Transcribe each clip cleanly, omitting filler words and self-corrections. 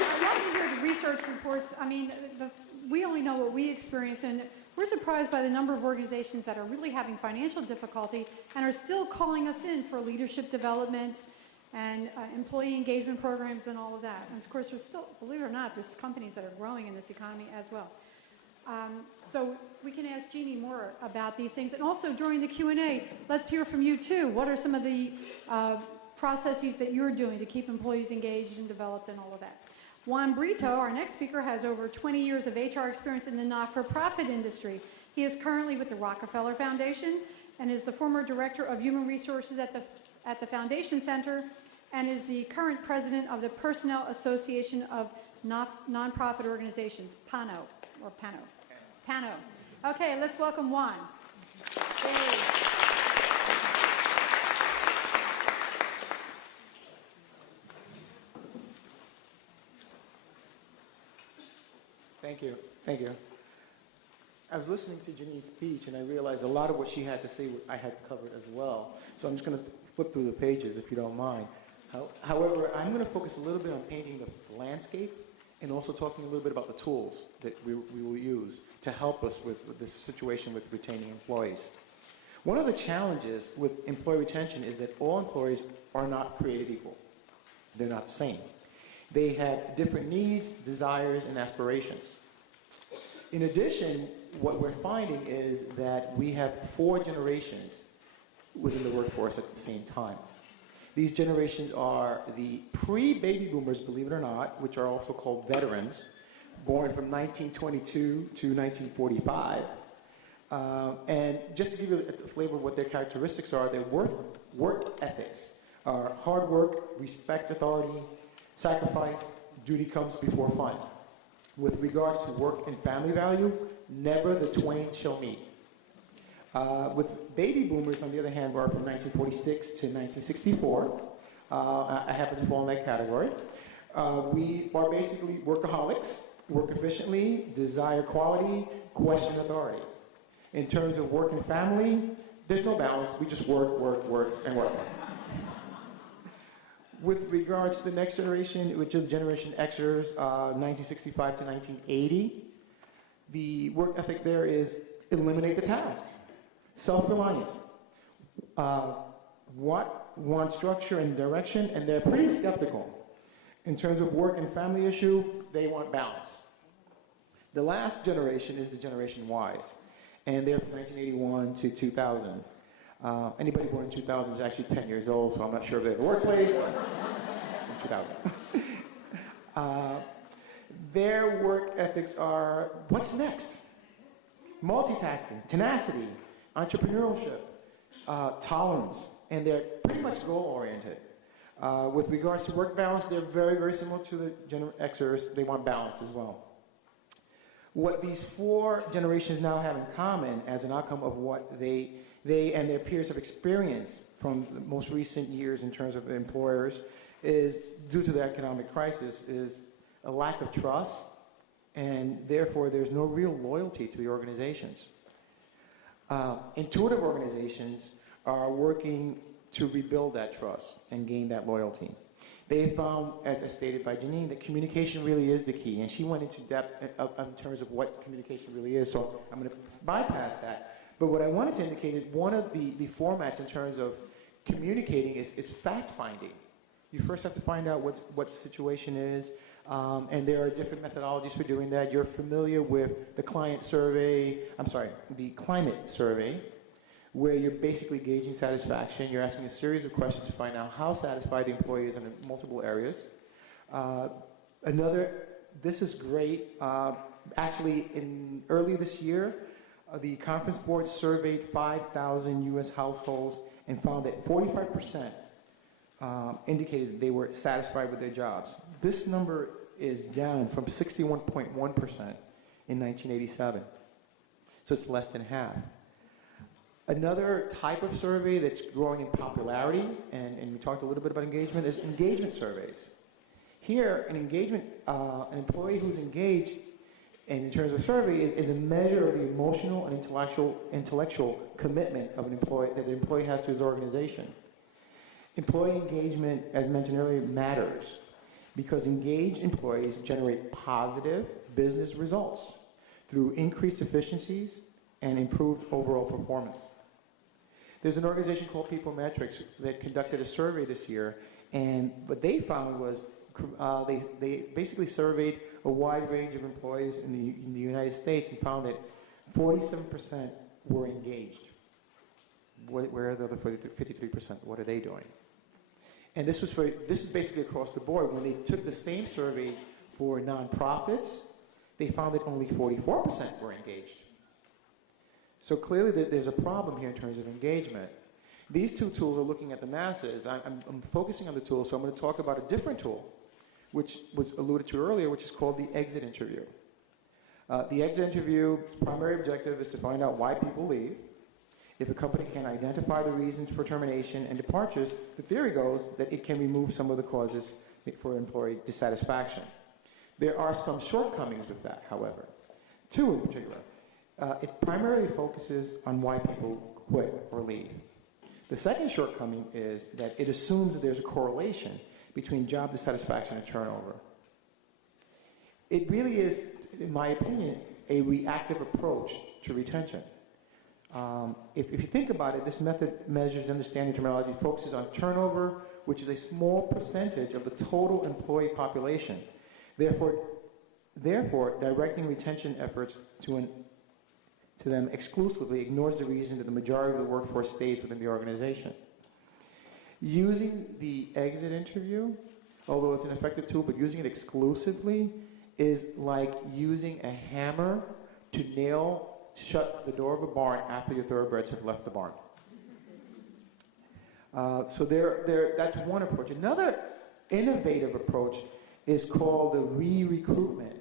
I love to hear the research reports. I mean, we only know what we experience, and we're surprised by the number of organizations that are really having financial difficulty and are still calling us in for leadership development and employee engagement programs and all of that. And of course, there's still, believe it or not, there's companies that are growing in this economy as well. So we can ask Jeannie more about these things. And also during the Q&A, let's hear from you too. What are some of the processes that you're doing to keep employees engaged and developed and all of that? Juan Brito, our next speaker, has over 20 years of HR experience in the not-for-profit industry. He is currently with the Rockefeller Foundation and is the former director of human resources at the Foundation Center and is the current president of the Personnel Association of Nonprofit Organizations, PANO. Okay, let's welcome Juan. Thank you. Thank you. I was listening to Jeannie's speech, and I realized a lot of what she had to say I had covered as well. So I'm just going to flip through the pages, if you don't mind. However, I'm going to focus a little bit on painting the landscape and also talking a little bit about the tools that we will use to help us with this situation with retaining employees. One of the challenges with employee retention is that all employees are not created equal. They're not the same. They have different needs, desires, and aspirations. In addition, what we're finding is that we have 4 generations within the workforce at the same time. These generations are the pre-baby boomers, believe it or not, which are also called veterans, born from 1922 to 1945. And just to give you a flavor of what their characteristics are, their work ethics are hard work, respect authority, sacrifice, duty comes before fun. With regards to work and family value, never the twain shall meet. With baby boomers, on the other hand, were from 1946 to 1964. I happen to fall in that category. We are basically workaholics, work efficiently, desire quality, question authority. In terms of work and family, there's no balance. We just work, and work. With regards to the next generation, which is Generation Xers, 1965 to 1980, the work ethic there is eliminate the task. Self-reliant. Want structure and direction, and they're pretty skeptical. In terms of work and family issue, they want balance. The last generation is the Generation Ys, and they're from 1981 to 2000. Anybody born in 2000 is actually 10 years old, so I'm not sure if they're in the workplace, but in 2000. Their work ethics are, what's next? Multitasking, tenacity, entrepreneurship, tolerance, and they're pretty much goal-oriented. With regards to work balance, they're very, very similar to the Gen Xers. They want balance as well. What these 4 generations now have in common as an outcome of what they and their peers have experienced from the most recent years in terms of employers is, due to the economic crisis, is a lack of trust, and therefore there's no real loyalty to the organizations. Intuitive organizations are working to rebuild that trust and gain that loyalty. They found, as stated by Janine, that communication really is the key, and she went into depth in terms of what communication really is, so I'm going to bypass that. But what I wanted to indicate is one of the formats in terms of communicating is fact-finding. You first have to find out what the situation is, and there are different methodologies for doing that. You're familiar with the climate survey, where you're basically gauging satisfaction. You're asking a series of questions to find out how satisfied the employee is in multiple areas. This is great. Actually, early this year, the conference board surveyed 5,000 U.S. households and found that 45% indicated that they were satisfied with their jobs. This number is down from 61.1% in 1987. So it's less than half. Another type of survey that's growing in popularity, and we talked a little bit about engagement, is engagement surveys. Here, an employee who's engaged, and in terms of survey, is a measure of the emotional and intellectual commitment of an employee that the employee has to his organization. Employee engagement, as mentioned earlier, matters. because engaged employees generate positive business results through increased efficiencies and improved overall performance. There's an organization called Pt.3 that conducted a survey this year, and what they found was they basically surveyed a wide range of employees in the United States and found that 47% were engaged. Where are the other 53%? What are they doing? And this is basically across the board. When they took the same survey for nonprofits, they found that only 44% were engaged. So clearly there's a problem here in terms of engagement. These two tools are looking at the masses. I'm focusing on the tools, so I'm going to talk about a different tool, which was alluded to earlier, which is called the exit interview. The exit interview's primary objective is to find out why people leave. If a company can identify the reasons for termination and departures, the theory goes that it can remove some of the causes for employee dissatisfaction. There are some shortcomings with that, however. Two in particular. It primarily focuses on why people quit or leave. The second shortcoming is that it assumes that there's a correlation between job dissatisfaction and turnover. It really is, in my opinion, a reactive approach to retention. If you think about it, this method measures understanding terminology, focuses on turnover, which is a small percentage of the total employee population. Therefore, directing retention efforts to them exclusively ignores the reason that the majority of the workforce stays within the organization. Using the exit interview, although it's an effective tool, but using it exclusively is like using a hammer to shut the door of a barn after your thoroughbreds have left the barn. So that's one approach. Another innovative approach is called the re-recruitment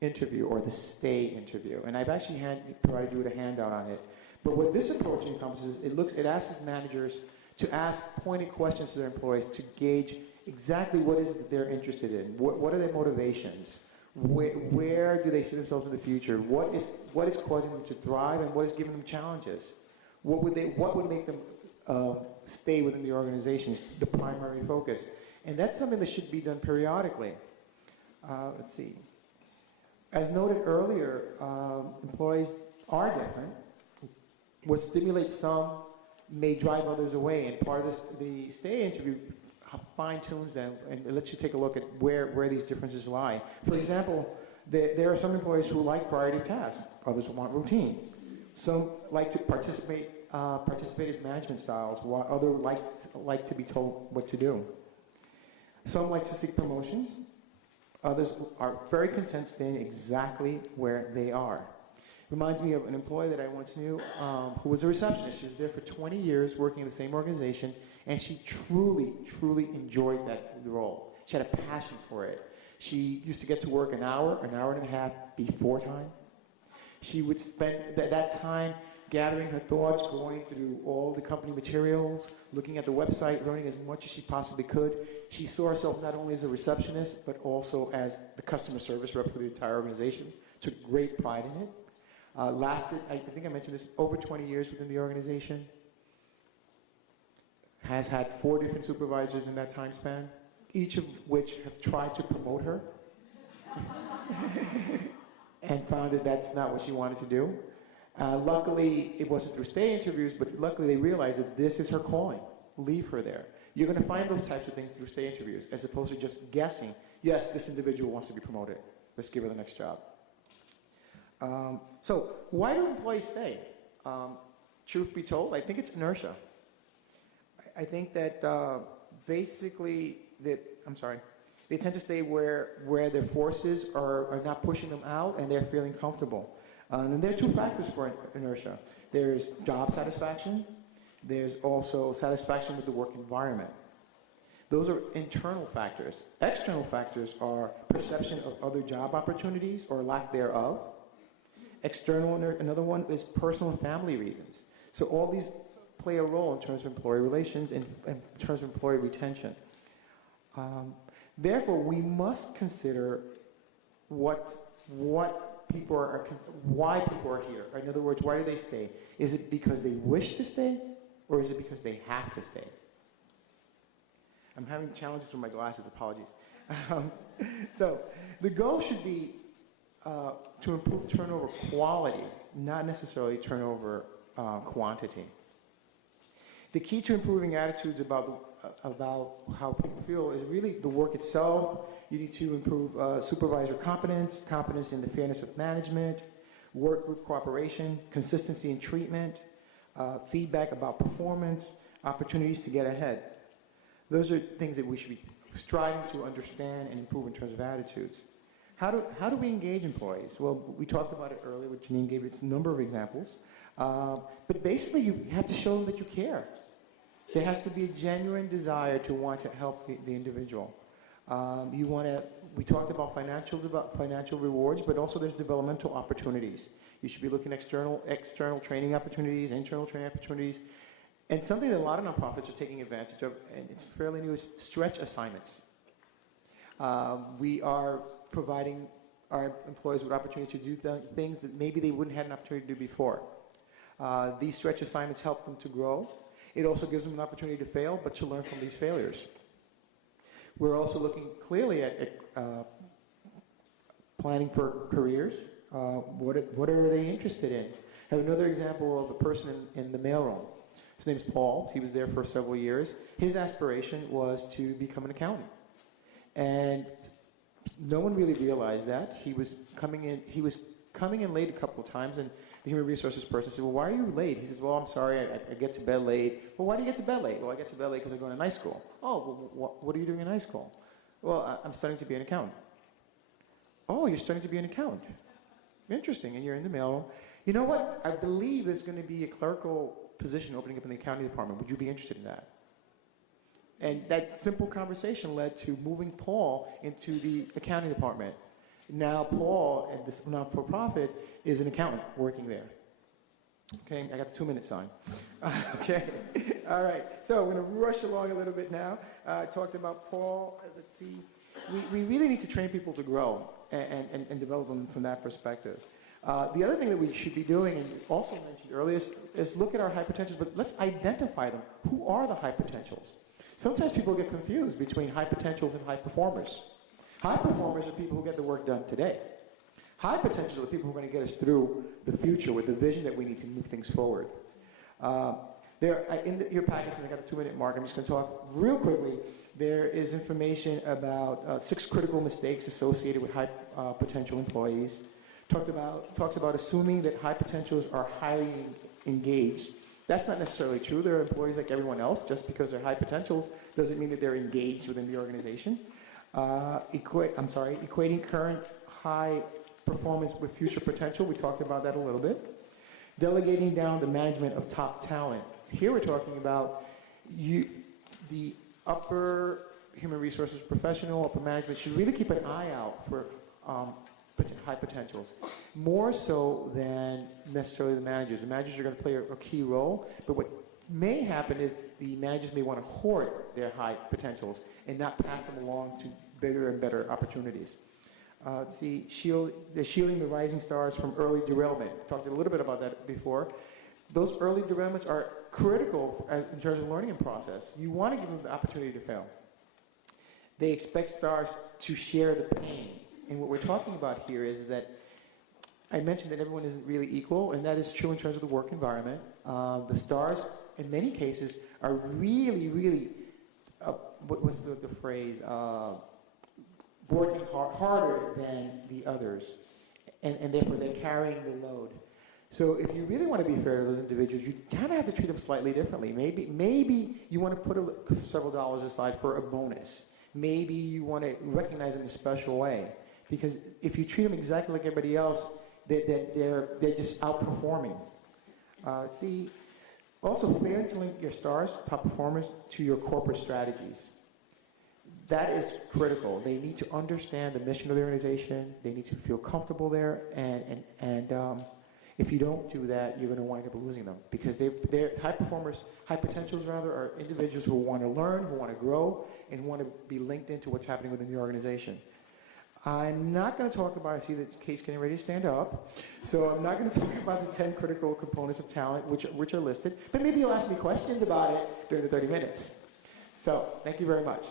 interview or the stay interview. And I've actually tried to do a handout on it. But what this approach encompasses, it asks managers to ask pointed questions to their employees to gauge exactly what is it that they're interested in. What are their motivations? Where do they see themselves in the future? What is causing them to thrive, and what is giving them challenges? What would make them stay within the organization is the primary focus. And that's something that should be done periodically. Let's see. As noted earlier, employees are different. What stimulates some may drive others away, and part of the stay interview fine-tunes them and lets you take a look at where these differences lie. For example, there are some employees who like variety of tasks. Others want routine. Some like to participative management styles, while others like to be told what to do. Some like to seek promotions. Others are very content staying exactly where they are. Reminds me of an employee that I once knew who was a receptionist. She was there for 20 years working in the same organization, and she truly, truly enjoyed that role. She had a passion for it. She used to get to work an hour and a half before time. She would spend that time gathering her thoughts, going through all the company materials, looking at the website, learning as much as she possibly could. She saw herself not only as a receptionist, but also as the customer service rep for the entire organization. Took great pride in it. Lasted, I think I mentioned this, over 20 years within the organization. Has had 4 different supervisors in that time span, each of which have tried to promote her and found that that's not what she wanted to do. Luckily, it wasn't through stay interviews, but luckily they realized that this is her calling. Leave her there. You're going to find those types of things through stay interviews, as opposed to just guessing, yes, this individual wants to be promoted. Let's give her the next job. So why do employees stay? Truth be told, I think it's inertia. I think that they tend to stay where their forces are not pushing them out and they're feeling comfortable. And there are 2 factors for inertia. There's job satisfaction. There's also satisfaction with the work environment. Those are internal factors. External factors are perception of other job opportunities or lack thereof. External, another one is personal and family reasons. So all these play a role in terms of employee relations and in terms of employee retention. Therefore, we must consider why people are here. In other words, why do they stay? Is it because they wish to stay, or is it because they have to stay? I'm having challenges with my glasses, apologies. Um, so the goal should be to improve turnover quality, not necessarily turnover quantity. The key to improving attitudes about how people feel is really the work itself. You need to improve supervisor competence, confidence in the fairness of management, work group cooperation, consistency in treatment, feedback about performance, opportunities to get ahead. Those are things that we should be striving to understand and improve in terms of attitudes. How do we engage employees? Well, we talked about it earlier, which Janine gave us a number of examples. But basically, you have to show them that you care. There has to be a genuine desire to want to help the individual. We talked about financial rewards, but also there's developmental opportunities. You should be looking at external training opportunities, internal training opportunities. And something that a lot of nonprofits are taking advantage of, and it's fairly new, is stretch assignments. We are providing our employees with opportunity to do things that maybe they wouldn't have an opportunity to do before. These stretch assignments help them to grow. It also gives them an opportunity to fail, but to learn from these failures. We're also looking clearly at planning for careers. What are they interested in? I have another example of a person in the mailroom. His name's Paul. He was there for several years. His aspiration was to become an accountant. And no one really realized that. He was coming in late a couple of times, and the human resources person said, well, why are you late? He says, well, I'm sorry, I get to bed late. Well, why do you get to bed late? Well, I get to bed late because I'm going to night school. Oh, well, what are you doing in night school? Well, I'm studying to be an accountant. Oh, you're studying to be an accountant. Interesting, and you're in the mail. You know what? I believe there's going to be a clerical position opening up in the accounting department. Would you be interested in that? And that simple conversation led to moving Paul into the accounting department. Now Paul, at this not-for-profit, is an accountant working there. Okay, I got the 2-minute sign. Okay, all right. So I'm going to rush along a little bit now. I talked about Paul. Let's see. We really need to train people to grow and develop them from that perspective. The other thing that we should be doing, and also mentioned earlier, is look at our high potentials, but let's identify them. Who are the high potentials? Sometimes people get confused between high potentials and high performers. High performers are people who get the work done today. High potentials are the people who are going to get us through the future with the vision that we need to move things forward. In your package, and I got the 2-minute mark, I'm just going to talk real quickly. There is information about 6 critical mistakes associated with high potential employees. Talks about assuming that high potentials are highly engaged. That's not necessarily true. There are employees like everyone else. Just because they're high potentials doesn't mean that they're engaged within the organization. Equating current high performance with future potential. We talked about that a little bit. Delegating down the management of top talent. Here we're talking about the upper human resources professional, upper management should really keep an eye out for high potentials, more so than necessarily the managers. The managers are going to play a key role, but what may happen is the managers may want to hoard their high potentials and not pass them along to bigger and better opportunities. Let's see, shielding the rising stars from early derailment. We talked a little bit about that before. Those early derailments are critical in terms of learning process. You want to give them the opportunity to fail. They expect stars to share the pain. And what we're talking about here is that I mentioned that everyone isn't really equal, and that is true in terms of the work environment. The stars, in many cases, are really, really, what was the phrase? Working harder than the others, and therefore they're carrying the load. So if you really want to be fair to those individuals, you kind of have to treat them slightly differently. Maybe you want to put several dollars aside for a bonus. Maybe you want to recognize them in a special way. Because if you treat them exactly like everybody else, they're just outperforming. See, also failing to link your stars, top performers, to your corporate strategies. That is critical. They need to understand the mission of the organization. They need to feel comfortable there. And if you don't do that, you're going to wind up losing them. Because they're high performers, high potentials rather, are individuals who want to learn, who want to grow, and want to be linked into what's happening within the organization. I'm not going to talk about, I see that Kate's getting ready to stand up, so I'm not going to talk about the 10 critical components of talent, which are listed, but maybe you'll ask me questions about it during the 30 minutes. So, thank you very much.